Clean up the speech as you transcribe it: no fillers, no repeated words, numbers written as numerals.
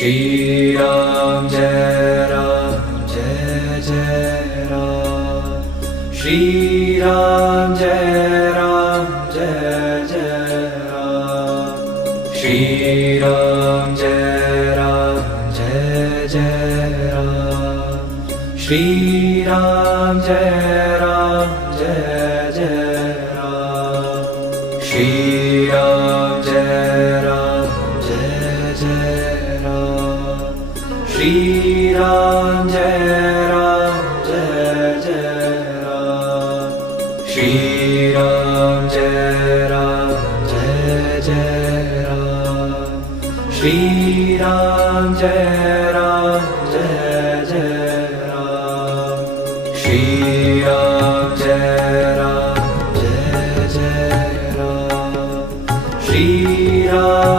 Shri Ram Jai Jai Ram Shri Ram Jai Jai Ram Shri Ram Jai Jai Ram Shri Ram Jai Jai Ram Shri Ram Jai Jai Ram Shri Ram Jai Jai Ram Shri Ram Jai Jai Ram Shri Ram Jai